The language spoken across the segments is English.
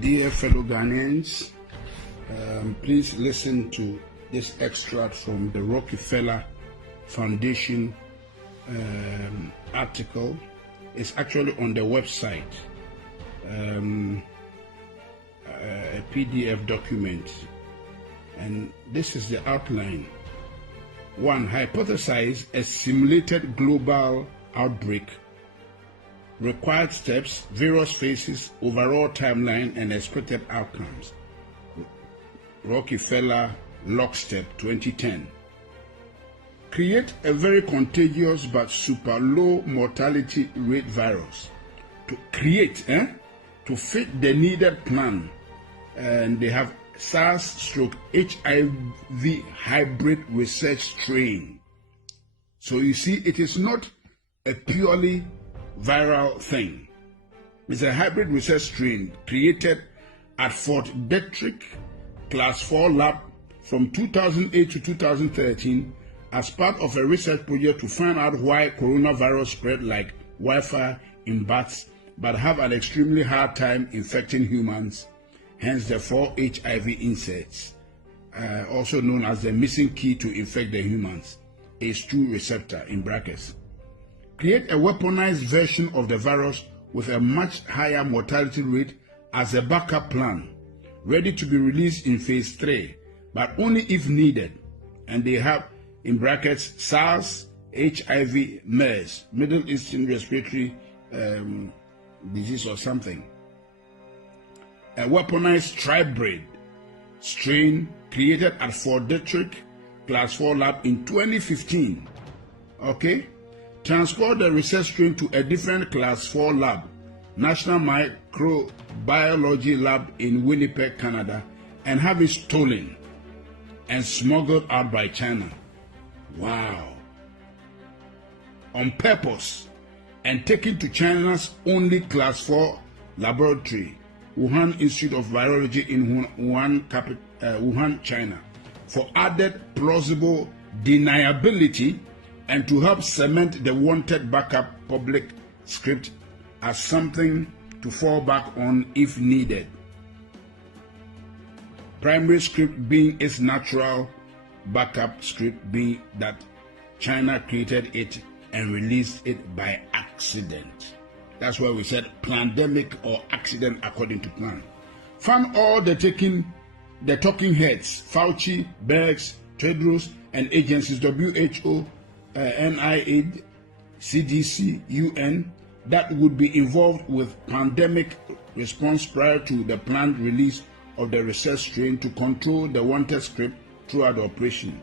Dear fellow Ghanaians, please listen to this extract from the Rockefeller Foundation article. It's actually on the website, a PDF document, and this is the outline. 1. Hypothesize a simulated global outbreak. Required steps, various phases, overall timeline, and expected outcomes. Rockefeller Lockstep 2010. Create a very contagious but super low mortality rate virus. To fit the needed plan. And they have SARS/HIV hybrid research strain. So you see, it is not a purely viral thing. It's a hybrid research strain created at Fort Detrick Class 4 lab from 2008 to 2013 as part of a research project to find out why coronavirus spread like wildfire in bats but have an extremely hard time infecting humans, hence the 4 HIV insects, also known as the missing key to infect the humans, ACE2 receptor in brackets. Create a weaponized version of the virus with a much higher mortality rate as a backup plan, ready to be released in phase 3, but only if needed. And they have, in brackets, SARS, HIV, MERS, Middle Eastern Respiratory Disease or something. A weaponized tribrid strain created at Fort Detrick Class 4 lab in 2015. Okay? Transport the research strain to a different Class 4 lab, National Microbiology Lab in Winnipeg, Canada, and have it stolen and smuggled out by China. Wow. On purpose, and taken to China's only Class 4 laboratory, Wuhan Institute of Virology in Wuhan, China, for added plausible deniability and to help cement the wanted backup public script as something to fall back on if needed. Primary script being its natural backup script being that China created it and released it by accident. That's why we said pandemic or accident according to plan. Found all the talking heads, Fauci, Birx, Tedros, and agencies WHO, NIH, CDC, UN, that would be involved with pandemic response prior to the planned release of the research strain to control the wanted script throughout the operation.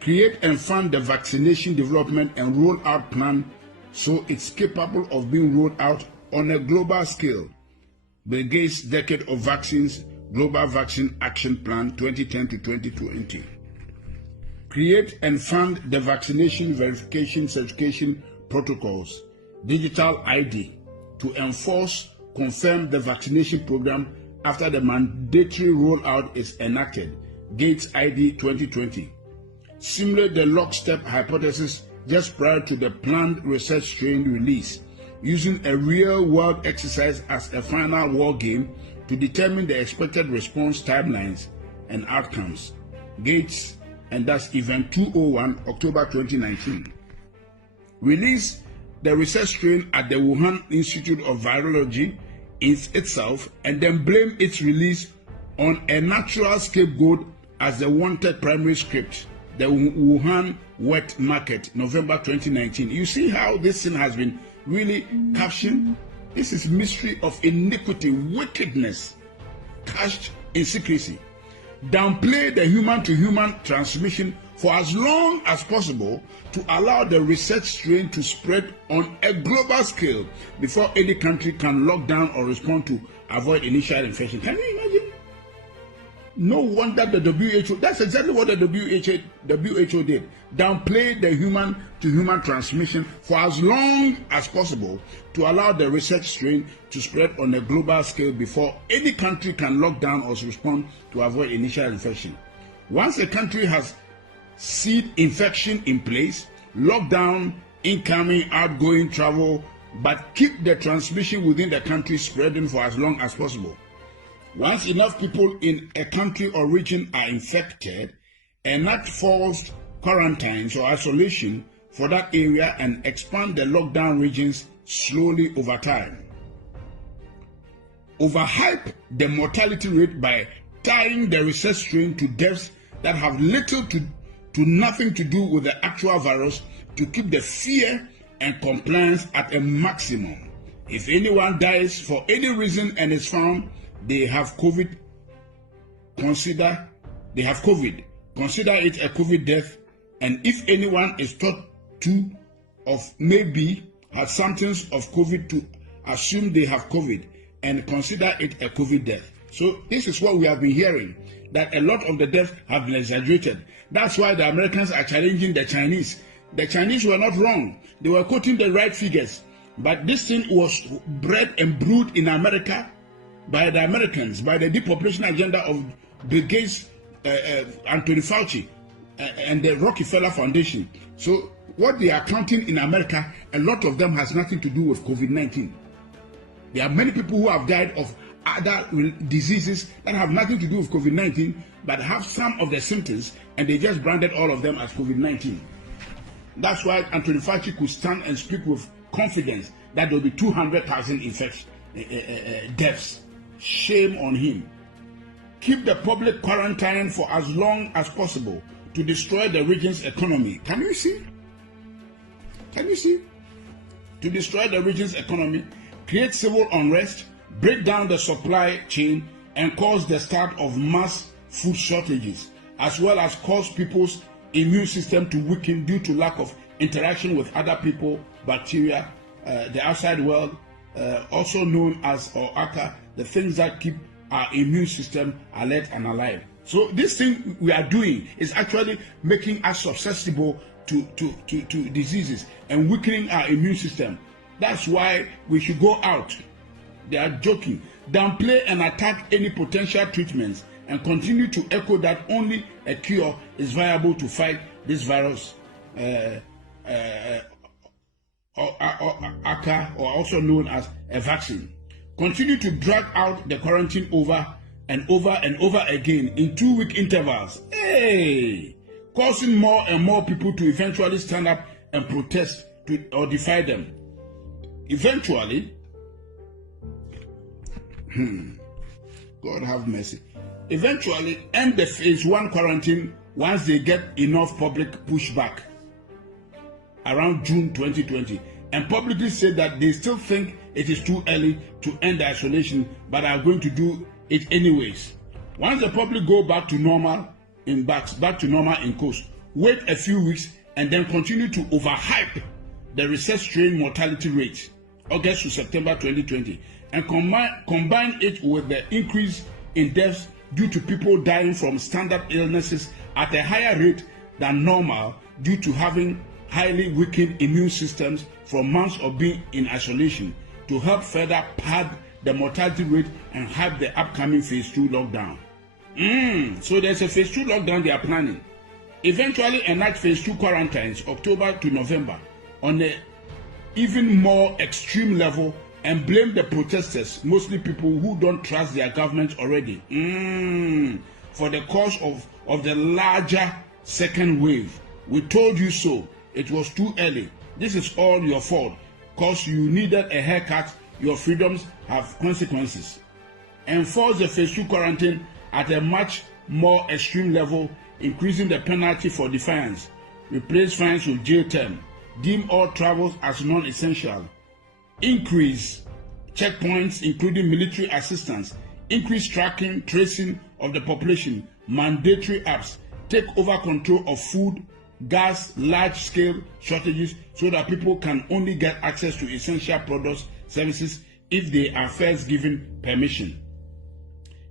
Create and fund the vaccination development and rollout plan so it's capable of being rolled out on a global scale. Bill Gates' Decade of Vaccines, Global Vaccine Action Plan 2010 to 2020. Create and fund the vaccination verification certification protocols, digital ID, to enforce, confirm the vaccination program after the mandatory rollout is enacted, Gates ID 2020. Simulate the lockstep hypothesis just prior to the planned research strain release, using a real-world exercise as a final war game to determine the expected response timelines and outcomes. Gates, and that's Event 201, October 2019. Release the research strain at the Wuhan Institute of Virology itself, and then blame its release on a natural scapegoat as the wanted primary script, the Wuhan wet market, November 2019. You see how this thing has been really captioned? This is mystery of iniquity, wickedness, cached in secrecy. Downplay the human-to-human transmission for as long as possible to allow the research strain to spread on a global scale before any country can lock down or respond to avoid initial infection. Can you imagine? No wonder the WHO, that's exactly what the WHO did. Downplay the human-to-human transmission for as long as possible to allow the research strain to spread on a global scale before any country can lock down or respond to avoid initial infection. Once a country has seed infection in place, lock down incoming, outgoing travel, but keep the transmission within the country spreading for as long as possible. Once enough people in a country or region are infected, enact forced quarantines or isolation for that area and expand the lockdown regions slowly over time. Overhype the mortality rate by tying the research strain to deaths that have little to nothing to do with the actual virus to keep the fear and compliance at a maximum. If anyone dies for any reason and is found they have COVID, consider it a COVID death. And if anyone is thought to of maybe has symptoms of COVID, to assume they have COVID and consider it a COVID death. So this is what we have been hearing, that a lot of the deaths have been exaggerated. That's why the Americans are challenging the Chinese. The Chinese were not wrong. They were quoting the right figures. But this thing was bred and brewed in America by the Americans, by the depopulation agenda of Bill Gates, Anthony Fauci, and the Rockefeller Foundation. So what they are counting in America, a lot of them has nothing to do with COVID-19. There are many people who have died of other diseases that have nothing to do with COVID-19, but have some of the symptoms, and they just branded all of them as COVID-19. That's why Anthony Fauci could stand and speak with confidence that there will be 200,000 deaths. Shame on him. Keep the public quarantine for as long as possible to destroy the region's economy. Can you see? Can you see? To destroy the region's economy, create civil unrest, break down the supply chain, and cause the start of mass food shortages, as well as cause people's immune system to weaken due to lack of interaction with other people, bacteria, the outside world, also known as OACA, the things that keep our immune system alert and alive. So this thing we are doing is actually making us susceptible to diseases and weakening our immune system. That's why we should go out. They are joking. Downplay and attack any potential treatments and continue to echo that only a cure is viable to fight this virus, ACA, or also known as a vaccine. Continue to drag out the quarantine over and over and over again in 2-week intervals, causing more and more people to eventually stand up and protest or defy them. Eventually, God have mercy. Eventually, end the phase 1 quarantine once they get enough public pushback around June 2020, and publicly say that they still think it is too early to end the isolation, but are going to do it anyways. Once the public go back to normal in coast, wait a few weeks and then continue to overhype the research strain mortality rate, August to September 2020, and combine it with the increase in deaths due to people dying from standard illnesses at a higher rate than normal due to having highly weakened immune systems from months of being in isolation, to help further pad the mortality rate and hype the upcoming phase 2 lockdown. So there's a phase 2 lockdown they are planning. Eventually enact phase 2 quarantines October to November on an even more extreme level, and blame the protesters, mostly people who don't trust their government already, for the cause of the larger second wave. We told you so. It was too early. This is all your fault. Cause you needed a haircut, your freedoms have consequences. Enforce the phase 2 quarantine at a much more extreme level, increasing the penalty for defiance. Replace fines with jail term. Deem all travels as non-essential. Increase checkpoints, including military assistance. Increase tracking, tracing of the population. Mandatory apps. Take over control of food, gas, large-scale shortages so that people can only get access to essential products, services if they are first given permission.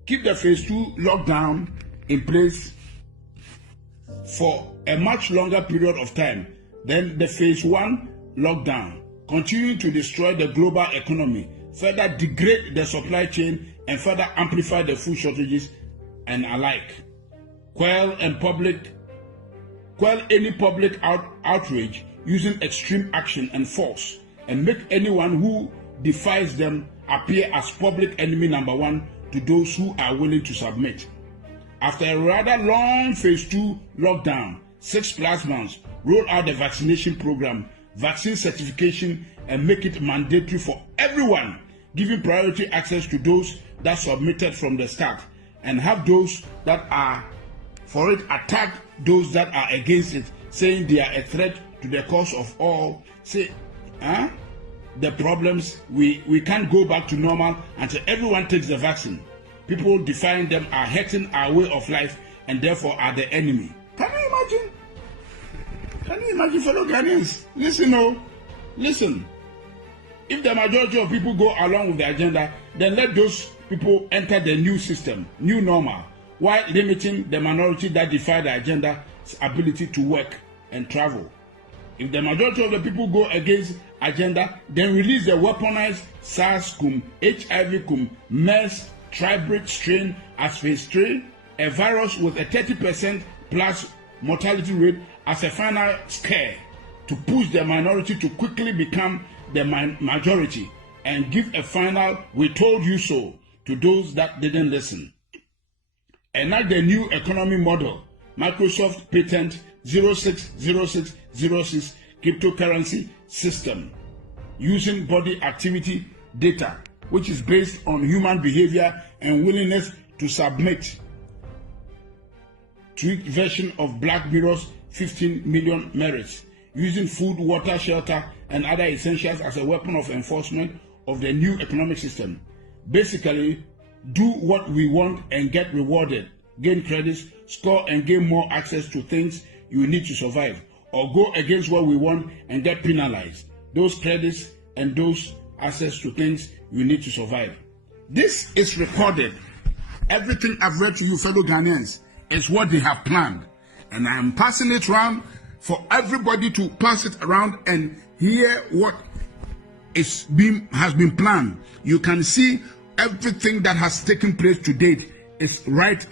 Keep the phase 2 lockdown in place for a much longer period of time than the phase 1 lockdown, continuing to destroy the global economy, further degrade the supply chain, and further amplify the food shortages and alike. Quell any public outrage using extreme action and force, and make anyone who defies them appear as public enemy number 1 to those who are willing to submit. After a rather long phase 2 lockdown, 6+ months, roll out the vaccination program, vaccine certification, and make it mandatory for everyone, giving priority access to those that submitted from the start, and have those that are for it attack those that are against it, saying they are a threat to the cause of all. Say, the problems, we can't go back to normal until everyone takes the vaccine. People defying them are hurting our way of life and therefore are the enemy. Can you imagine? Can you imagine, fellow Ghanaians? Listen. If the majority of people go along with the agenda, then let those people enter the new system, new normal, while limiting the minority that defy the agenda's ability to work and travel. If the majority of the people go against agenda, then release the weaponized SARS-CoV, HIV-CoV, MERS, tribrid strain as phase 3, a virus with a 30% plus mortality rate as a final scare to push the minority to quickly become the majority and give a final "we told you so" to those that didn't listen. Enact the new economy model, Microsoft Patent 060606 cryptocurrency system, using body activity data, which is based on human behavior and willingness to submit. Tweaked version of Black Mirror's 15 million merits, using food, water, shelter, and other essentials as a weapon of enforcement of the new economic system. Basically, do what we want and get rewarded, gain credits, score and gain more access to things you need to survive, or go against what we want and get penalized. Those credits and those access to things you need to survive. This is recorded. Everything I've read to you, fellow Ghanaians, is what they have planned. And I am passing it around for everybody to pass it around and hear what has been planned. You can see everything that has taken place to date is right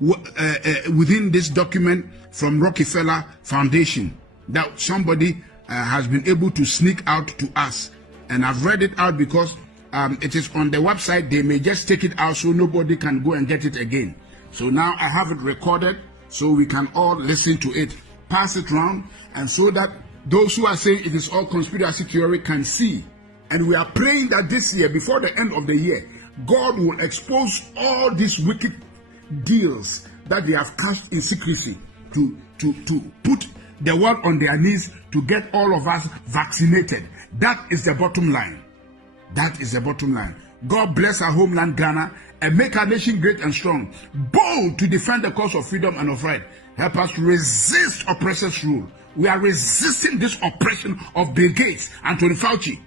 within this document from Rockefeller Foundation that somebody has been able to sneak out to us. And I've read it out because it is on the website. They may just take it out so nobody can go and get it again. So now I have it recorded so we can all listen to it, pass it around, and so that those who are saying it is all conspiracy theory can see. And we are praying that this year, before the end of the year, God will expose all these wicked deals that they have cast in secrecy to put the world on their knees to get all of us vaccinated. That is the bottom line. That is the bottom line. God bless our homeland Ghana and make our nation great and strong, bold to defend the cause of freedom and of right. Help us to resist oppressors' rule. We are resisting this oppression of Bill Gates, Anthony Fauci,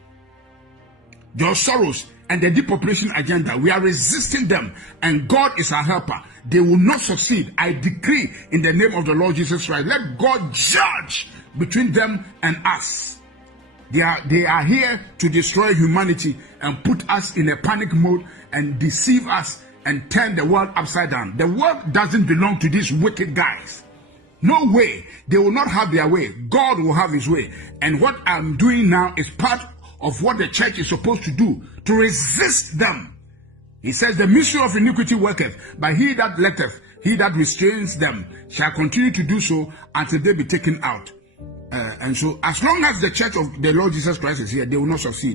George Soros, and the depopulation agenda. We are resisting them, and God is our helper. They will not succeed. I decree in the name of the Lord Jesus Christ, let God judge between them and us. They are here to destroy humanity and put us in a panic mode and deceive us and turn the world upside down. The world doesn't belong to these wicked guys. No way. They will not have their way. God will have his way. And what I'm doing now is part of what the church is supposed to do, to resist them. He says, the mystery of iniquity worketh, but he that letteth, he that restrains them, shall continue to do so until they be taken out. And so, as long as the church of the Lord Jesus Christ is here, they will not succeed.